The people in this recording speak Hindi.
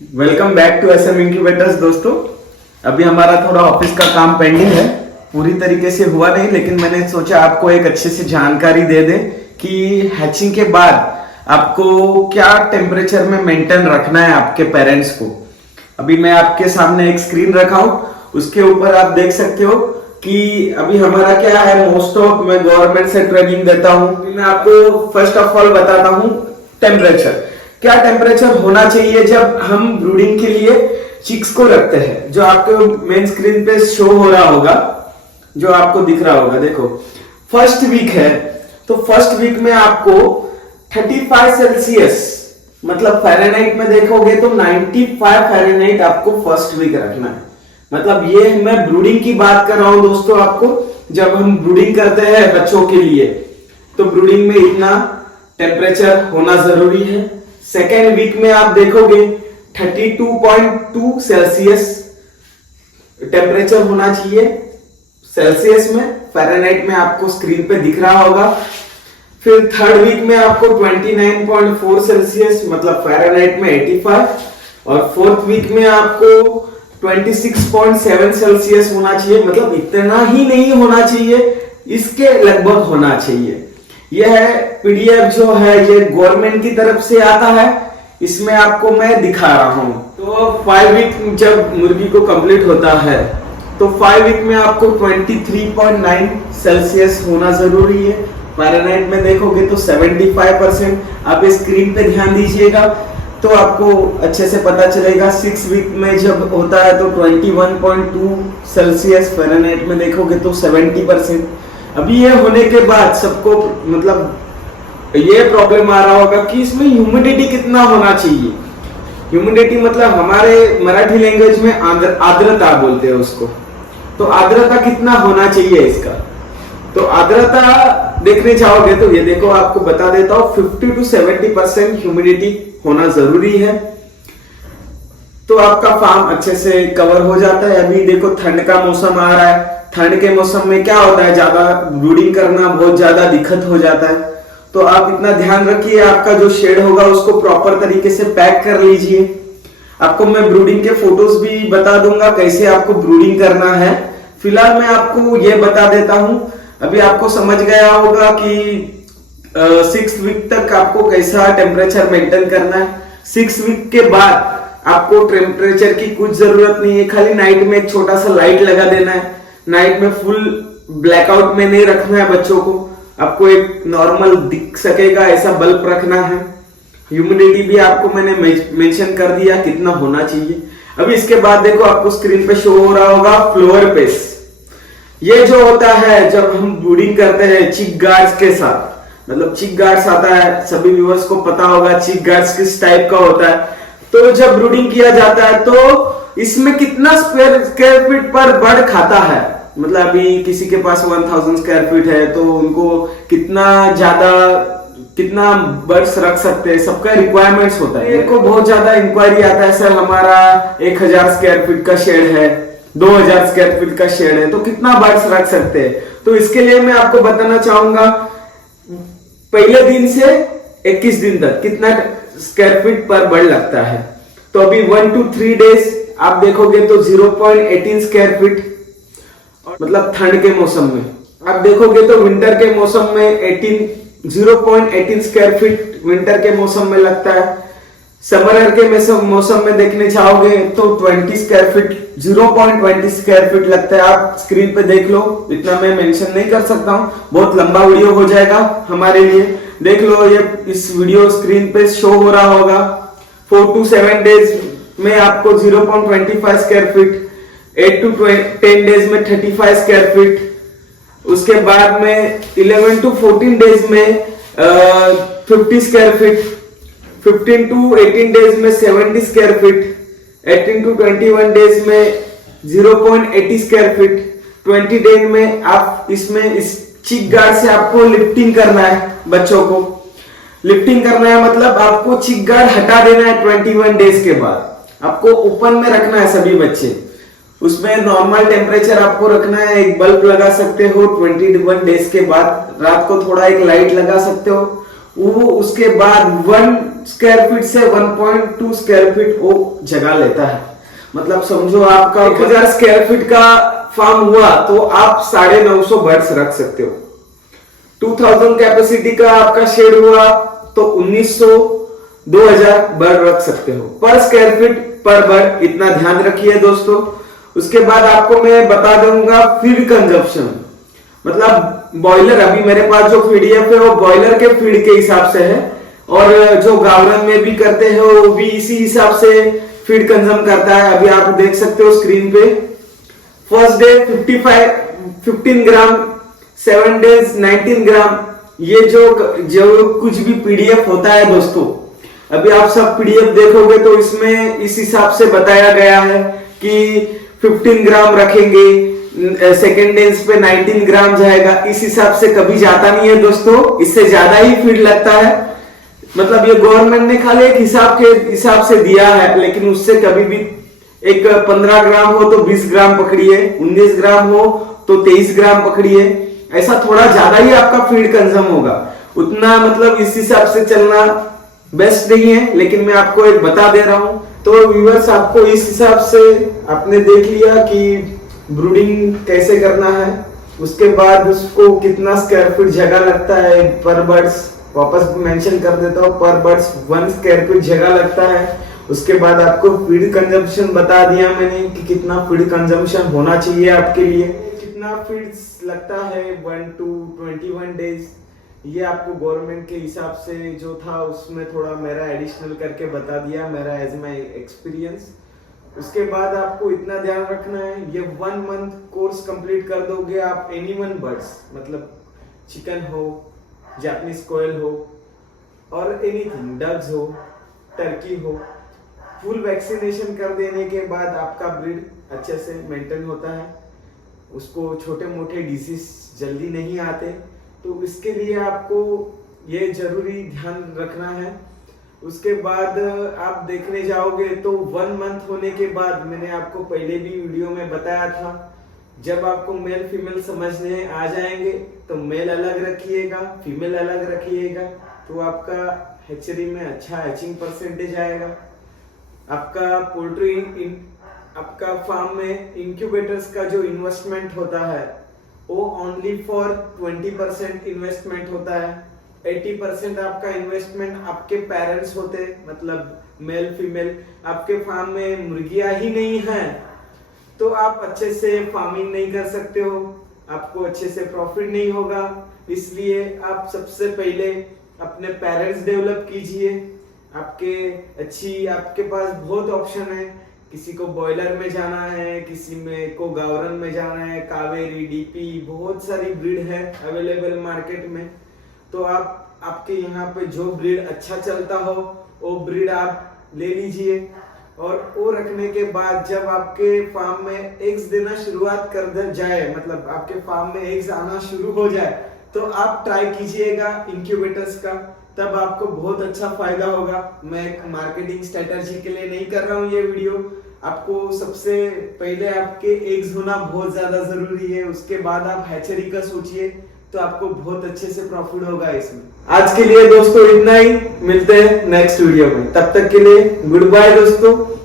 Welcome back to SM incubators दोस्तों। अभी हमारा थोड़ा ऑफिस का काम पेंडिंग है, पूरी तरीके से हुआ नहीं, लेकिन मैंने सोचा आपको एक अच्छे से जानकारी दे दे कि हैचिंग के बाद आपको क्या टेम्परेचर में मेंटेन रखना है आपके पेरेंट्स को। अभी मैं आपके सामने एक स्क्रीन रखा हूं, उसके ऊपर आप देख सकते हो कि अभी हमारा क्या है। मोस्ट ऑफ मैं गवर्नमेंट से ट्रेनिंग देता हूं। मैं आपको फर्स्ट ऑफ ऑल बताता हूं टेम्परेचर, क्या टेम्परेचर होना चाहिए जब हम ब्रूडिंग के लिए चिक्स को रखते हैं। जो आपको मेन स्क्रीन पे शो हो रहा होगा, जो आपको दिख रहा होगा, देखो फर्स्ट वीक है, तो फर्स्ट वीक में आपको 35 सेल्सियस मतलब फ़ारेनहाइट में देखोगे तो 95 फ़ारेनहाइट आपको फर्स्ट वीक रखना है। मतलब ये मैं ब्रूडिंग की बात कर रहा हूं दोस्तों। आपको जब हम ब्रूडिंग करते हैं बच्चों के लिए, तो ब्रूडिंग में इतना टेम्परेचर होना जरूरी है। सेकेंड वीक में आप देखोगे 32.2 सेल्सियस टेम्परेचर होना चाहिए सेल्सियस में। फ़ारेनहाइट में आपको स्क्रीन पे दिख रहा होगा। फिर थर्ड वीक में आपको 29.4 सेल्सियस मतलब फ़ारेनहाइट में 85, और फोर्थ वीक में आपको 26.7 सेल्सियस होना चाहिए। मतलब इतना ही नहीं होना चाहिए, इसके लगभग होना चाहिए। यह पीडीएफ जो है ये गवर्नमेंट की तरफ से आता है, इसमें आपको मैं दिखा रहा हूं। तो 5 वीक जब मुर्गी को कंप्लीट होता है तो 5 वीक में आपको 23.9 सेल्सियस होना जरूरी है। फ़ारेनहाइट में देखोगे तो 75%। आप स्क्रीन पे ध्यान दीजिएगा तो आपको अच्छे से पता चलेगा। 6 वीक में जब होता है तो 21.2 सेल्सियस, फ़ारेनहाइट में देखोगे तो 70%। अभी ये होने के बाद सबको मतलब ये प्रॉब्लम आ रहा होगा कि इसमें ह्यूमिडिटी कितना होना चाहिए। ह्यूमिडिटी मतलब हमारे मराठी लैंग्वेज में आर्द्रता बोलते हैं उसको। तो आर्द्रता कितना होना चाहिए इसका, तो आर्द्रता देखने चाहोगे तो ये देखो, आपको बता देता हूं 50 to 70% ह्यूमिडिटी होना जरूरी है। तो आपका फार्म अच्छे से कवर हो जाता है। अभी देखो ठंड का मौसम आ रहा है, ठंड के मौसम में क्या होता है, ज्यादा ब्रूडिंग करना बहुत ज्यादा दिक्कत हो जाता है। तो आप इतना ध्यान रखिए, आपका जो शेड होगा उसको प्रॉपर तरीके से पैक कर लीजिए। आपको मैं ब्रूडिंग के फोटोज भी बता दूंगा कैसे आपको ब्रूडिंग करना है। फिलहाल मैं आपको ये बता देता हूं। अभी आपको समझ गया होगा कि 6 वीक तक आपको कैसा टेम्परेचर मेंटेन करना है। 6 वीक के बाद आपको टेम्परेचर की कुछ जरूरत नहीं है, खाली नाइट में एक छोटा सा लाइट लगा देना है। नाइट में फुल ब्लैकआउट में नहीं रखना है बच्चों को, आपको एक नॉर्मल दिख सकेगा ऐसा बल्ब रखना है। ह्यूमिडिटी भी आपको मैंने मेंशन कर दिया कितना होना चाहिए। अभी इसके बाद देखो आपको स्क्रीन पे शो हो रहा होगा फ्लोअर पेस। ये जो होता है जब हम ब्रूडिंग करते हैं चिक गार्ड्स के साथ, मतलब चिक गार्ड्स आता है, सभी व्यूअर्स को पता होगा चिक गार्ड्स किस टाइप का होता है। तो जब ब्रूडिंग किया जाता है तो इसमें कितना स्क्वायर फीट पर बर्ड खाता है, मतलब अभी किसी के पास 1000 स्क्वायर फीट है तो उनको कितना बर्ड्स रख सकते हैं, सबका रिक्वायरमेंट्स होता है। इनको बहुत ज्यादा इंक्वायरी आता है, सर हमारा 1000 स्क्वायर फीट का शेड है, 2000 स्क्वायर फीट का शेड है, तो कितना बर्ड्स रख सकते हैं। तो इसके लिए मैं आपको बताना चाहूंगा पहले दिन से 21 दिन तक कितना स्क्वायर फीट पर बर्ड लगता है। तो अभी 1 to 3 डेज आप देखोगे तो 0.18 स्क्वायर फीट, मतलब ठंड के मौसम में। आप देखोगे तो विंटर के मौसम में 0.18 स्क्वायर फीट विंटर के मौसम में लगता है। समर के मौसम में देखने चाहोगे तो 20 स्क्वायर फीट, 0.20 स्क्वायर फीट लगता है। आप स्क्रीन पे देख लो, इतना मैं मेंशन नहीं कर सकता हूं, बहुत लंबा वीडियो हो जाएगा हमारे लिए। देख लो, ये इस वीडियो स्क्रीन पे शो हो रहा होगा। 4 to 7 डेज में आपको 0.25 स्क्वायर फीट, 8 to 10 डेज में 35 स्क्वायर फीट, उसके बाद में 11 to 14 डेज में 50 स्क्वायर फीट, 15 to 18 डेज में 70 स्क्वायर फीट, 18 to 21 डेज में 0.80 स्क्वायर फीट, 20 डेज में आप इसमें इस चिक गार्ड से आपको लिफ्टिंग करना है। बच्चों को लिफ्टिंग करना है मतलब आपको चिक गार्ड हटा देना है। 21 डेज के बाद आपको ओपन में रखना है सभी बच्चे। उसमें नॉर्मल टेम्परेचर आपको रखना है, एक बल्ब लगा सकते हो। 21 डेज के बाद रात को थोड़ा एक लाइट लगा सकते हो। वो उसके बाद 1 स्क्वायर फीट से 1.2 स्क्वायर फीट वो जगह लेता है। मतलब समझो आपका 1000 स्क्वायर फीट का फार्म हुआ तो आप 950 बर्ड्स रख सकते हो। 2000 कैपेसिटी का आपका शेड हुआ तो 1900 2000 बर्ड रख सकते हो पर स्क्वायर फीट पर बर्ड। इतना ध्यान रखिए दोस्तों। उसके बाद आपको मैं बता दूंगा फीड कंजप्शन। मतलब बॉयलर, अभी मेरे पास जो पीडीएफ है वो बॉयलर के फीड के हिसाब से है और जो गावरन में भी करते हैं वो भी इसी हिसाब से फीड कंज्यूम करता है। अभी आप देख सकते हो स्क्रीन पे। फर्स्ट डे 15 ग्राम, 7 डेज 19 ग्राम। ये जो कुछ भी पीडीएफ होता है दोस्तों, अभी आप सब पीडीएफ देखोगे तो इसमें इस हिसाब से बताया गया है कि 15 ग्राम रखेंगे, सेकेंड डेज पे 19 ग्राम जाएगा। इस हिसाब से कभी जाता नहीं है दोस्तों, इससे ज्यादा ही फीड लगता है। मतलब ये गवर्नमेंट ने खाली एक हिसाब से दिया है, लेकिन उससे कभी भी एक 15 ग्राम हो तो 20 ग्राम पकड़िए, 19 ग्राम हो तो 23 ग्राम पकड़िए। ऐसा थोड़ा ज्यादा ही आपका फीड कंज्यूम होगा। उतना मतलब इस हिसाब से चलना बेस्ट नहीं है, लेकिन मैं आपको एक बता दे रहा हूं। तो व्यूअर्स, आपको इस हिसाब से आपने देख लिया कि ब्रूडिंग कैसे करना है। उसके बाद उसको कितना स्क्वायर फीट जगह लगता है पर बर्ड्स। वापस मेंशन कर देता हूँ, पर बर्ड्स 1 स्क्वायर फीट जगह लगता है। उसके बाद आपको फीड कंजम्पशन बता दिया मैंने कि कितना फीड कंजम्पशन होना चाहिए आपके लिए। कितना फीड लगता है 1 to 21 डेज, ये आपको गवर्नमेंट के हिसाब से जो था उसमें थोड़ा मेरा एडिशनल करके बता दिया, मेरा एज माई एक्सपीरियंस। उसके बाद आपको इतना ध्यान रखना है, ये 1 मंथ कोर्स कंप्लीट कर दोगे आप एनी वन बर्ड्स, मतलब चिकन हो, जापानीज कोयल हो और एनीथिंग, डग्स हो, टर्की हो, फुल वैक्सीनेशन कर देने के बाद आपका ब्रीड अच्छे से मेंटेन होता है। उसको छोटे मोटे डिसीज जल्दी नहीं आते। तो इसके लिए आपको ये जरूरी ध्यान रखना है। उसके बाद आप देखने जाओगे तो 1 मंथ होने के बाद, मैंने आपको पहले भी वीडियो में बताया था, जब आपको मेल फीमेल समझने आ जाएंगे तो मेल अलग रखिएगा, फीमेल अलग रखिएगा, तो आपका हैचरी में अच्छा हैचिंग परसेंटेज आएगा। आपका पोल्ट्री आपका फार्म में इंक्यूबेटर्स का जो इन्वेस्टमेंट होता है वो ओनली फॉर 20% इन्वेस्टमेंट होता है। 80% आपका इन्वेस्टमेंट आपके पेरेंट्स होते, मतलब मेल फीमेल। आपके फार्म में मुर्गियां ही नहीं हैं तो आप अच्छे से फार्मिंग नहीं कर सकते हो, आपको अच्छे से प्रॉफिट नहीं होगा। इसलिए आप सबसे पहले अपने पेरेंट्स डेवलप कीजिए। आपके पास बहुत ऑप्शन है। किसी को बॉयलर में जाना है, किसी में को गावरन में जाना है, कावेरी, डीपी, बहुत सारी ब्रीड है अवेलेबल मार्केट में। तो आपके यहाँ पे जो ब्रीड अच्छा चलता हो वो ब्रीड आप ले लीजिए। और वो रखने के बाद जब आपके फार्म में एग्स देना शुरुआत कर जाए, मतलब आपके फार्म में एग्स आना शुरू हो जाए, तो आप ट्राई कीजिएगा इंक्यूबेटर्स का, तब आपको बहुत अच्छा फायदा होगा। मैं एक मार्केटिंग स्ट्रेटजी के लिए नहीं कर रहा हूँ ये वीडियो। आपको सबसे पहले आपके एग्स होना बहुत ज्यादा जरूरी है, उसके बाद आप हैचरी का सोचिए, तो आपको बहुत अच्छे से प्रॉफिट होगा इसमें। आज के लिए दोस्तों इतना ही, मिलते हैं नेक्स्ट वीडियो में। तब तक के लिए गुड बाय दोस्तों।